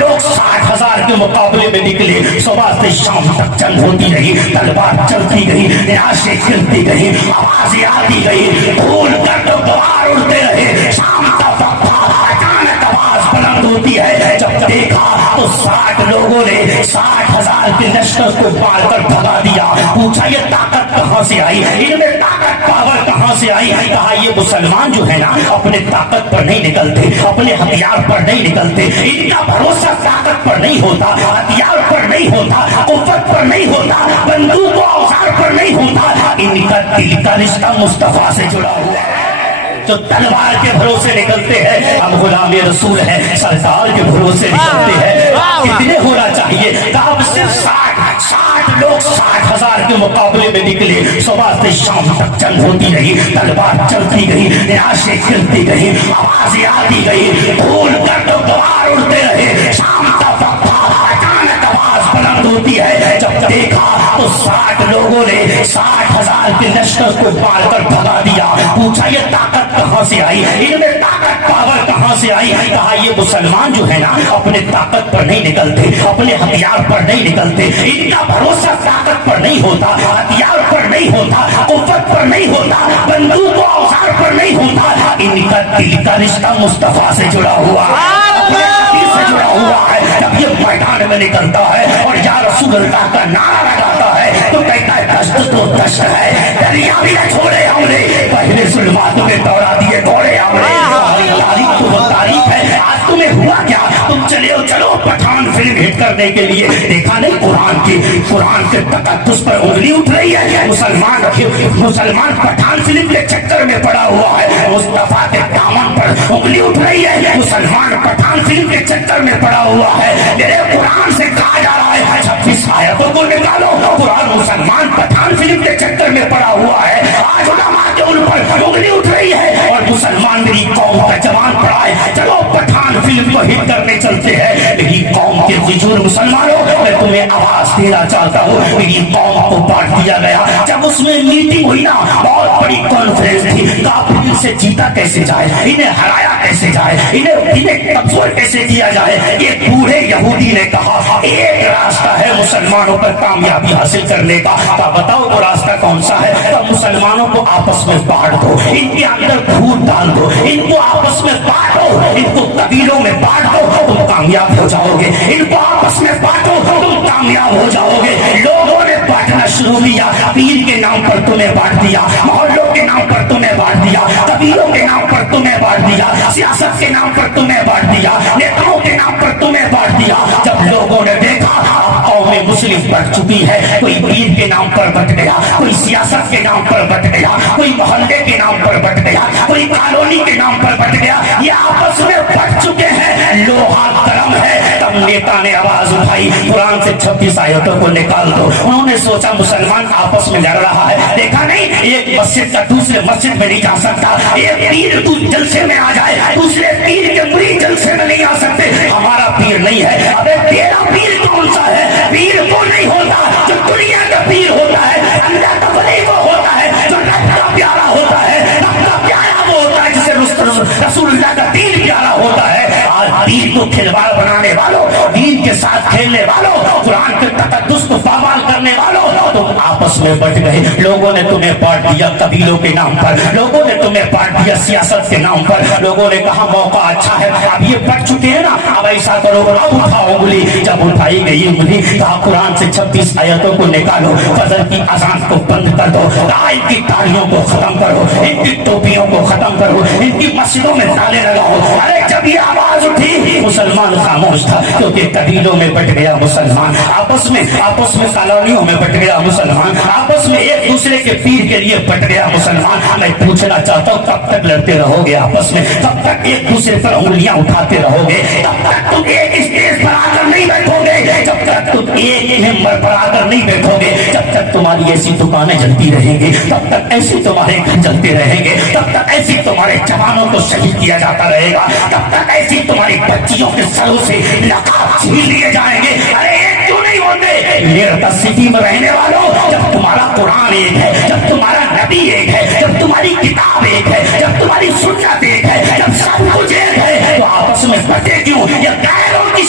لوگ 60,000 کے مقابلے میں نکلے. صبح سے شام تک جنگ ہوتی رہی, تلوار چلتی گئی, نعشیں کھلتی گئی, آوازیں آتی گئی, دھول گرد و غبار اڑتے رہے. شام کا وقت اچانک آواز بلند ہوتی ہے. جب دیکھا تو 60 لوگوں نے 60,000 کے لشکر کو مار کر بھگا دیا. پوچھا یہ طاقت کہاں سے آئی, ان میں طاقت پاور کہاں سے آئی؟ کہا یہ مسلمان جو ہے نا اپنے طاقت پر نہیں نکلتے, اپنے ہتھیار پر نہیں نکلتے, ان کا بھروسہ طاقت پر نہیں ہوتا, ہتھیار پر نہیں ہوتا, قوت پر نہیں ہوتا, بندوق و اوزار پر نہیں ہوتا. ان کا دل کا رشتہ مصطفیٰ سے جڑا ہوا ہے. جو تلوار کے بھروسے نکلتے ہیں ہم غلام رسول ہیں, سرکار کے بھروسے نکلتے ہیں. کتنے ہونا چاہیے؟ اب صرف 60 لوگ 60,000 کے مقابلے میں نکلے. صبح سے شام تک جنگ ہوتی رہی, تلوار چلتی گئی, نعشیں کھلتی گئی, آوازیں آتی گئی, دھول گرد و غبار اڑتے رہے. شام کا وقت اچانک آواز بلند ہوتی ہے. جب دیکھا تو 60 لوگوں نے 60,000 کے لشکر کو مار کر بھگا دیا. پوچھا یہ طاقت کہاں سے آئی, ان میں طاقت پاور کہاں سے آئی؟ کہا یہ مسلمان جو ہے نا اپنے طاقت پر نہیں نکلتے, اپنے ہتھیار پر نہیں نکلتے, ان کا بھروسہ طاقت پر نہیں ہوتا, ہتھیار پر نہیں ہوتا, قوت پر نہیں ہوتا, بندوق و اوزار پر نہیں ہوتا. ان کا دل کا رشتہ مصطفیٰ سے جڑا ہوا ہے, سے جڑا ہوا ہے. جب یہ میدان میں نکلتا ہے اور یا رسول اللہ کا نعرہ لگاتا ہے تو کہتا ہے دشت تو دشت ہے, دریا بھی نہ چھوڑے ہم نے, پہلے ظلماتوں میں دوڑا دیے دوڑے ہم نے. تاریخ تو وہ تاریخ ہے. آج تمہیں ہوا کیا؟ تم چلو پٹھان فلم ہٹ کرنے کے لیے. دیکھا نہیں قرآن کے تقدس پر انگلی اٹھ رہی ہے. مسلمان پٹھان فلم کے چکر میں پڑا ہوا ہے. مصطفیٰ کے دامن پر انگلی اٹھ رہی ہے. مسلمان پٹھان فلم کے چکر میں پڑا ہوا ہے. میرے قرآن سے کہا جا رہا ہے 26 آیتوں کو نکالو. قرآن مسلمان پٹھان فلم کے چکر میں پڑا ہوا ہے. آج علماء کے ان پر انگلی اٹھ رہی ہے اور مسلمان میری قوم کا جوان پڑا ہے. چلو پٹھان فلم کو ہٹ کرنے چلتے ہیں. میری قوم کے بزرگ مسلمانوں, میں تمہیں آواز دینا چاہتا ہوں. میری قوم کو بانٹ دیا گیا. جب اس میں میٹنگ ہوئی نا, بہت بڑی کانفرنس تھی. کافر سے جیتا کیسے جائے, انہیں ہرایا کیسے جائے, انہیں کمزور کیسے کیا جائے. یہ بوڑھے یہودی نے کہا ایک راستہ ہے مسلمانوں پر کامیابی حاصل کرنے کا. بتاؤ وہ راستہ کون سا ہے؟ تو مسلمانوں کو آپس میں بانٹ دو, ان کے اندر بھوت ڈال دو, ان کو آپس میں بانٹو, ان کو قبیلوں میں بانٹ دو, تم کامیاب ہو جاؤ گے. ان کو آپس میں بانٹو, تم کامیاب ہو جاؤ گے. لوگوں نے بانٹنا شروع کیا. پیر کے نام پر تمہیں بانٹ دیا, محلوں کے نام پر تمہیں بانٹ دیا, قبیلوں کے نام پر تمہیں بانٹ دیا, سیاست کے نام پر تمہیں بانٹ دیا, نیتاؤں کے نام پر تمہیں بانٹ دیا. جب لوگوں نے دیکھا قوم مسلم بٹ چکی ہے, کوئی پیر کے نام پر بٹ گیا, کوئی سیاست کے نام پر بٹ گیا, کوئی محلے کے نام پر بٹ گیا, کوئی کالونی کے نام پر بٹ گیا, یہ آپس میں بٹ چکے ہیں. لوہا قلم ہے. تب نیتا نے آواز اٹھائی, قرآن سے 26 آیتوں کو نکال دو. انہوں نے سوچا مسلمان آپس میں لڑ رہا ہے, دیکھا نہیں ایک مسجد کا دوسرے مسجد میں نہیں جا سکتا, ایک پیر جلسے میں آ جائے دوسرے پیر کے مرید جلسے میں نہیں آ سکتے. ہمارا پیر نہیں ہے. ابے تیرا پیر کون سا ہے؟ پیر وہ نہیں ہوتا جو دنیا کا پیر ہوتا ہے. اللہ کا ولی وہ ہوتا ہے جو رب کا پیارا ہوتا ہے. رب کا پیارا وہ ہوتا ہے جسے رسول اللہ کا دین پیارا ہوتا ہے. آج دین کو کھلواڑ بنانے والوں, دین کے ساتھ کھیلنے والوں, قرآن کے تقدس کو پامال کرنے والوں, تم آپس میں بٹ گئے. لوگوں نے تمہیں بانٹ دیا قبیلوں کے نام پر, لوگوں نے تمہیں بانٹ دیا سیاست کے نام پر. لوگوں نے کہا موقع اچھا ہے, اب یہ بٹ چکے ہیں نا, اب ایسا کرو اب اٹھاؤ انگلی. جب اٹھائی گئی انگلی, کہا قرآن سے 26 آیتوں کو نکالو, فجر کی اذان کو بند کر دو, ان کی تالیوں کو ختم کرو, ان کی ٹوپیوں کو ختم کرو, ان کی مسجدوں میں تالے لگاؤ. ارے جب یہ آواز اٹھی مسلمان خاموش تھا, کیونکہ قبیلوں میں بٹ گیا مسلمان, آپس میں کالونیوں میں بٹ گیا مسلمان, آپس میں ایک دوسرے کے پیر کے لیے بٹ گیا مسلمان. میں پوچھنا چاہتا ہوں کب تک لڑتے رہو گے آپس میں, کب تک ایک دوسرے پر انگلیاں اٹھاتے رہو گے, تب تک تم ایک اسٹیج پر آ کر نہیں بیٹھو گے, جب تک تم ایک ممبر پر آ کر نہیں بیٹھو گے, جب تک تمہاری ایسی دکانیں جلتی رہیں گی, تب تک ایسی تمہارے گھر جلتے رہیں گے, تب تک ایسی تمہارے جوانوں کو شہید کیا جاتا رہے گا, تب تک ایسی تمہاری بچیوں کے سروں سے لقب چھین لیے جائیں گے. ارے ایک کیوں نہیں ہوتے میرا سٹی میں رہنے والوں؟ جب تمہارا قرآن ایک ہے, جب تمہارا نبی ایک ہے, جب تمہاری کتاب ایک ہے, جب تمہاری سنت ایک ہے, جب سب کچھ ایک ہے, تو آپس میں بٹے کیوں؟ یہ غیروں کی